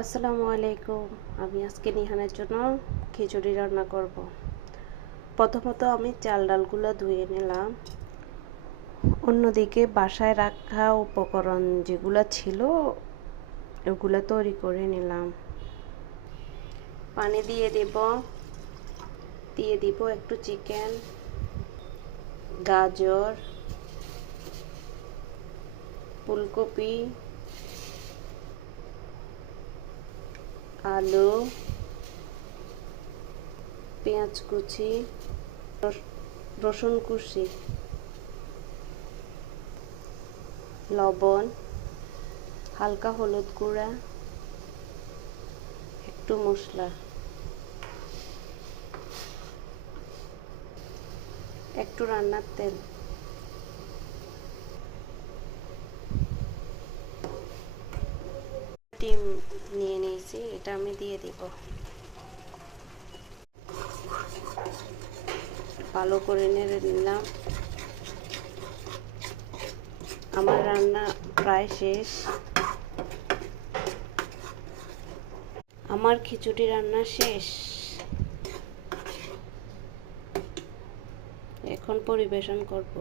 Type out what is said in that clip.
আসসালামু আলাইকুম। আমি আজকে নিহানের জন্য খিচুড়ি রান্না করব। প্রথমত আমি চাল ডালগুলো ধুয়ে নিলাম। অন্যদিকে বাসায় রাখা উপকরণ যেগুলো ছিল ওগুলো তৈরি করে নিলাম। পানি দিয়ে দিব একটু চিকেন, গাজর, ফুলকপি, আলু, পেঁয়াজ কুচি, রসুন কুচি, লবণ, হালকা হলুদ গুঁড়া, একটু মশলা, একটু রান্নার তেল। ডিম নিয়ে নিয়েছি, এটা আমি দিয়ে দিব। ভালো করে নেড়ে নিলাম। আমার রান্না প্রায় শেষ। আমার খিচুড়ি রান্না শেষ। এখন পরিবেশন করব।